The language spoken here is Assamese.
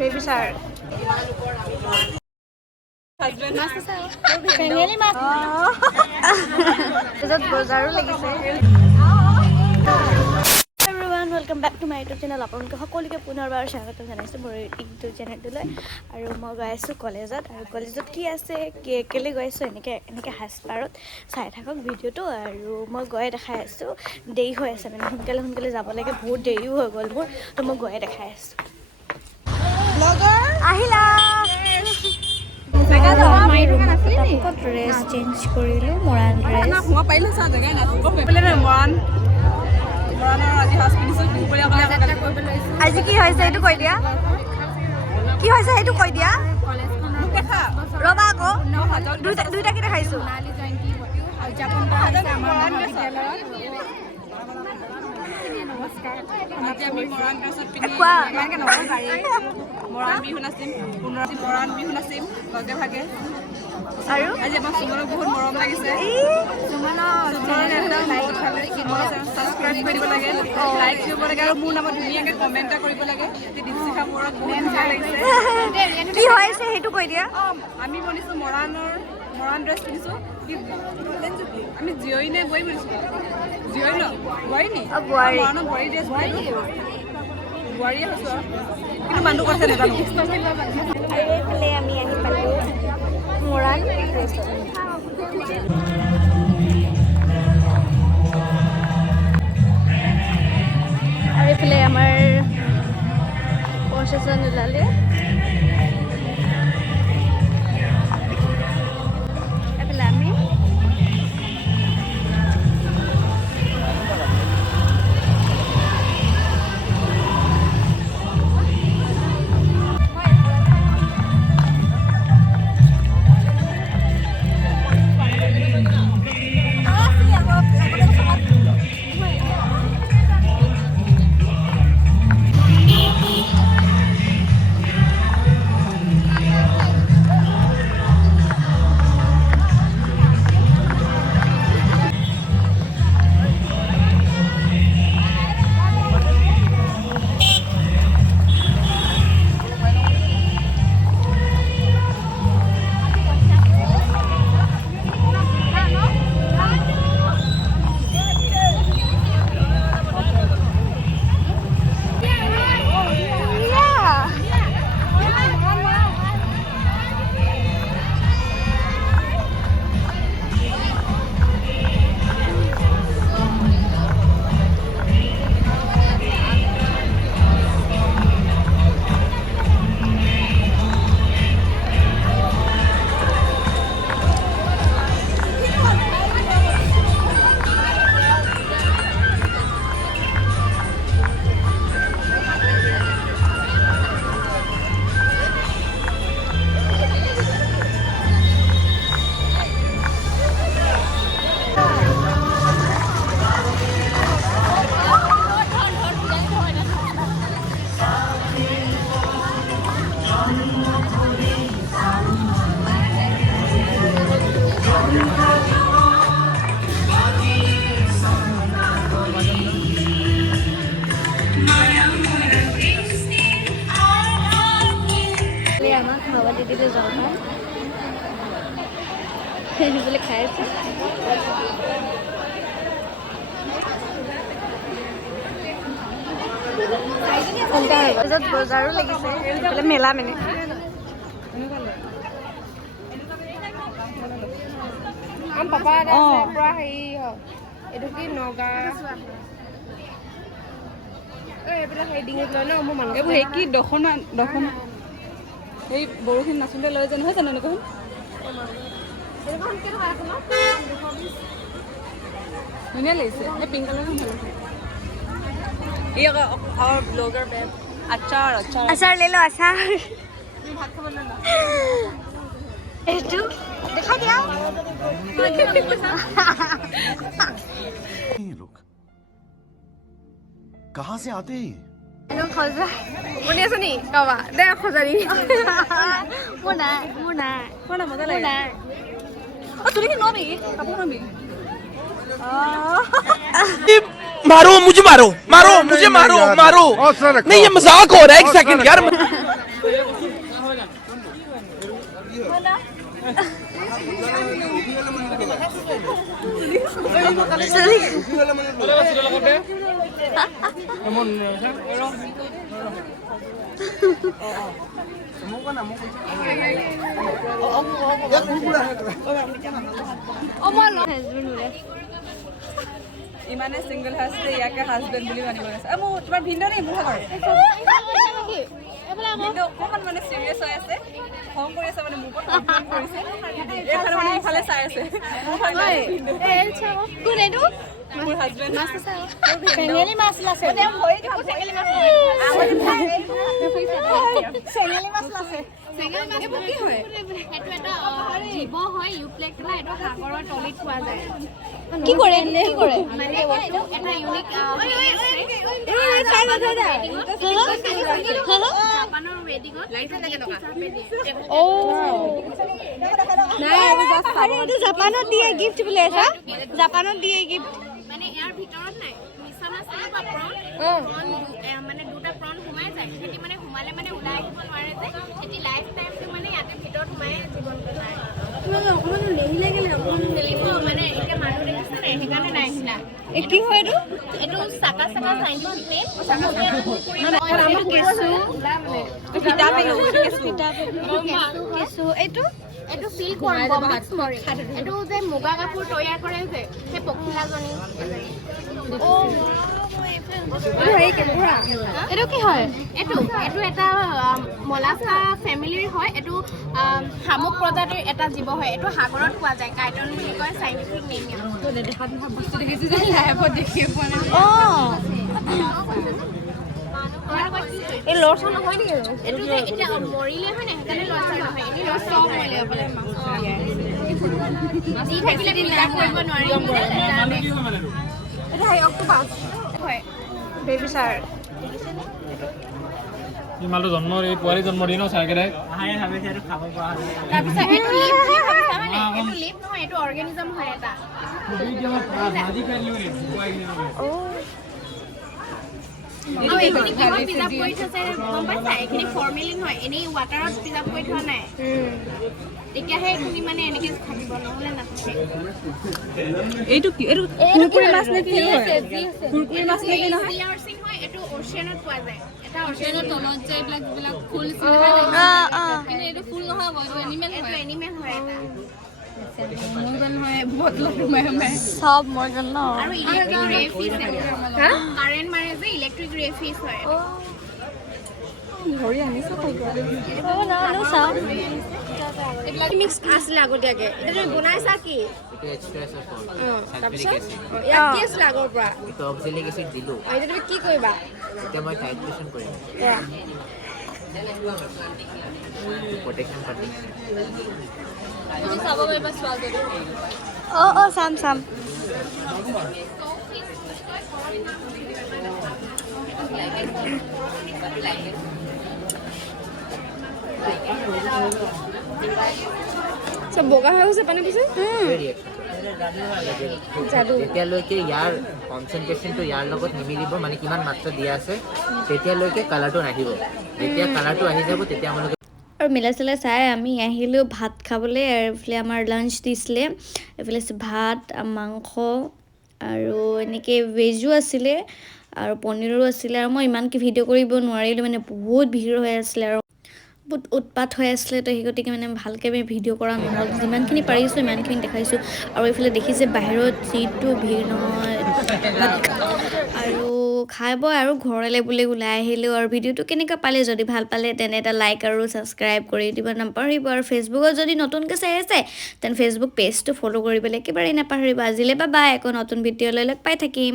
বেবি শাৰ্ক বজাৰো লাগিছে welcome back to my YouTube channel আপোনালোকে সকলোকে পুনৰবাৰ স্বাগত জনাইছোঁ মোৰ ইউটিউব চেনেলটোলৈ আৰু মই গৈ আছোঁ কলেজত আৰু কলেজত কি আছে কেলৈ গৈ আছোঁ এনেকৈ সাজপাৰত চাই থাকক ভিডিঅ'টো আৰু মই গৈয়ে দেখাই আছোঁ দেৰি হৈ আছে মানে সোনকালে যাব লাগে বহুত দেৰিও হৈ গ'ল মোৰ তো মই গৈয়ে দেখাই আছোঁ আহিলা ড্ৰেছ চেঞ্জ কৰিলোঁ মৰাণ ড্ৰেছ আজি কি হৈছে সেইটো কৈ দিয়া কি হৈছে সেইটো কৈ দিয়া ৰ'বা আকৌ দুইটাকে দেখাইছোঁ আৰু আজি আমাৰ সুমনক বহুত মৰম লাগিছে সাবস্ক্ৰাইব কৰিব লাগে লাইক কৰিব লাগে আৰু মোৰ নামত ধুনীয়াকৈ কমেণ্ট এটা কৰিব লাগে দীপশিখা বৰুৱাক বহুত ভাল লাগিছে কি হৈছে সেইটো কৈ দিয়া আমি বনিছোঁ মৰাণ ড্ৰেছ পিন্ধিছোঁ আমি জীয়ৰী নে বোৱাৰী বনিছোঁ জীয়ৰী ন বোৱাৰী নি মৰাণৰ বোৱাৰী ড্ৰেছ বোৱাৰীয়ে হৈছোঁ আৰু কিন্তু মানুহ কৈছে নাজানো আৰু এইফালে আমি আহি পালোঁ মৰাণ আৰু এইফালে আমাৰ প্ৰচেছন ওলালে এইফালে আমি দিলে যাওঁ বোলে খাই আছে বজাৰো লাগিছে মেলা মানে পাপা পৰা হেৰি এইটো কি নগা এইবিলাক হেৰি ডিঙিত লয় ন মোৰ মানুহ সেই কি দখনা এই বৰষুণ নাচোঁতে লৈ যায় নহয় জানো এনেকুৱা ধুনীয়া লাগিছে এই পিংক কালাৰখন ভাল লাগিছে এই और ब्लॉगर बैग अचार ले लो अचार भात खाब ले लो एटू देखा दिया ये लोग कहाँ से आते हैं हेलो खजा मुनी आछनी काबा दे खजारी मुना कोना मजा लागे ओ तुली कि नबी कापू नबी मारो मुझे नहीं ये मजाक हो रहा है एक सेकंड यार ইমানে চিংগল হাজবেণ্ড ইয়াকে হাজবেণ্ড বুলি মানিব গৈছে মোৰ তোমাৰ ভিন্ন নেই মোৰ ঘৰ কিন্তু অকণমান মানে চিৰিয়াছ হৈ আছে খং কৰি আছে মানে মোৰ ওপৰত কমপ্লেইন কৰিছে এইফালে মানে ইফালে চাই আছে কোন এইটো মোৰ হাজবেণ্ড চেঙেলী মাছ আছে চেঙেলী মাছ কি হয় এইটো এটা জীৱ হয় ইউপ্লেক্টলা এইটো সাগৰৰ তলিত পোৱা যায় কি কৰে মানে এইটো এটা ইউনিক জাপানৰ ৱেডিঙত জাপানত দিয়ে গিফ্ট বোলে জাপানত দিয়ে গিফ্ট মানে ইয়াৰ ভিতৰত নাই মিছানা আছে বা প্ৰন মানে দুটা প্ৰন সোমাই যায় সেটি মানে সোমালে মানে ওলাই আহিব নোৱাৰে যে সেটি লাইফ টাইমটো মানে ইয়াতে ভিতৰত সোমাই জীৱনটো নাই অকমান লেহিলে গেলে অকমান লেলিব মানে এতিয়া মানুহ দেখিছে নাই সেইকাৰণে নাই আহিলা কি হয় এইটো চাকা সাইন্টিফিক কেঁচু এইটো এইটো সিল্ক এইটো যে মুগা কাপোৰ তৈয়াৰ কৰে যে সেই পখিলাজনী এইটো কি হয় এইটো এটা মলাস্কা ফেমিলিৰ হয় এইটো শামুক প্ৰজাতিৰ এটা জীৱ হয় এইটো সাগৰত পোৱা যায় কাইটন বুলি কয় সাইন্টিফিক নেম এই লৰচা নহয় নেকি এইটো যে এতিয়া মৰিলে হয় না সেইকাৰণে লৰচা নহয় এনে লৰচা মৰিলে যি থাকিলে বিলাপ কৰিব নোৱাৰিম এটা হাই অক্টোপাস হয় বেবি শাৰ্ক এই মালটো এই পোৱালি জন্ম দিয়ে ন চাৰ্কেৰে তাৰপিছত এইটো লিপ ভাবিছা মানে এইটো লিপ নহয় এইটো অৰ্গেনিজম হয় এটা আৰু এইখিনি কিহত প্ৰিজাৰ্ভ কৰি থৈছে গম পাইছা এইখিনি ফৰ্মেলিন হয় এনেই ৱাটাৰত প্ৰিজাৰ্ভ কৰি থোৱা নাই তেতিয়াহে এইখিনি মানে এনেকৈ থাকিব নহ'লে নাথাকে এইটো কি এইটো কুৰকুৰি মাছ নে কি হয় কুৰকুৰি মাছ নে কি নহয় চিং হয় এইটো অ'চিয়ানত পোৱা যায় এটা অ'চিয়ানৰ তলত যে এইবিলাক ফুল কিন্তু এইটো ফুল নহয় এইটো এনিমেল হয় এটা সব মৰ্গন ন আৰু ইলেক্ট্ৰিক ৰে ফিছ কাৰেণ্ট মাৰে যে ইলেক্ট্ৰিক ৰে ফিছ হয় ধৰি আনিছো এইবিলাক মিক্স আছিলে আগতীয়াকে এতিয়া তুমি বনাইছা কি তাৰপিছত ইয়াত কি আছিলে আগৰ পৰা অক্সিলিক এসিড দিলো এতিয়া তুমি কি কৰিবা এতিয়া মই টাইট্ৰেশ্যন কৰিম প্ৰটেকশ্যন পাৰ্টি চাম চব বগা হৈ গৈছে পানী পিছে যেতিয়ালৈকে ইয়াৰ কনচেনট্ৰেশ্যনটো ইয়াৰ লগত নিমিলিব মানে কিমান মাত্ৰা দিয়া আছে তেতিয়ালৈকে কালাৰটো নাহিব যেতিয়া কালাৰটো আহি যাব তেতিয়া আমালোকে আৰু মিলাই চিলাই চাই আমি আহিলোঁ ভাত খাবলৈ আৰু এইফালে আমাৰ লাঞ্চ দিছিলে এইফালে ভাত মাংস আৰু এনেকৈ ভেজো আছিলে আৰু পনীৰো আছিলে আৰু মই ইমানকৈ ভিডিঅ' কৰিব নোৱাৰিলোঁ মানে বহুত ভিৰ হৈ আছিলে আৰু বহুত উৎপাত হৈ আছিলে তো সেই গতিকে মানে ভালকৈ আমি ভিডিঅ' কৰা নহ'ল যিমানখিনি পাৰিছোঁ ইমানখিনি দেখাইছোঁ আৰু এইফালে দেখিছে বাহিৰত যিটো ভিৰ নহয় আৰু খাই বৈ আৰু ঘৰলৈ বুলি ওলাই আহিলোঁ আৰু ভিডিঅ'টো কেনেকৈ পালে যদি ভাল পালে তেনে এটা লাইক আৰু ছাবস্ক্ৰাইব কৰি দিব নাপাহৰিব আৰু ফেচবুকত যদি নতুনকৈ চাই আছে তেনে ফেচবুক পেজটো ফ'ল' কৰিবলৈ একেবাৰে নাপাহৰিব আজিলৈ বাই আকৌ নতুন ভিডিঅ'লৈ লগ পাই থাকিম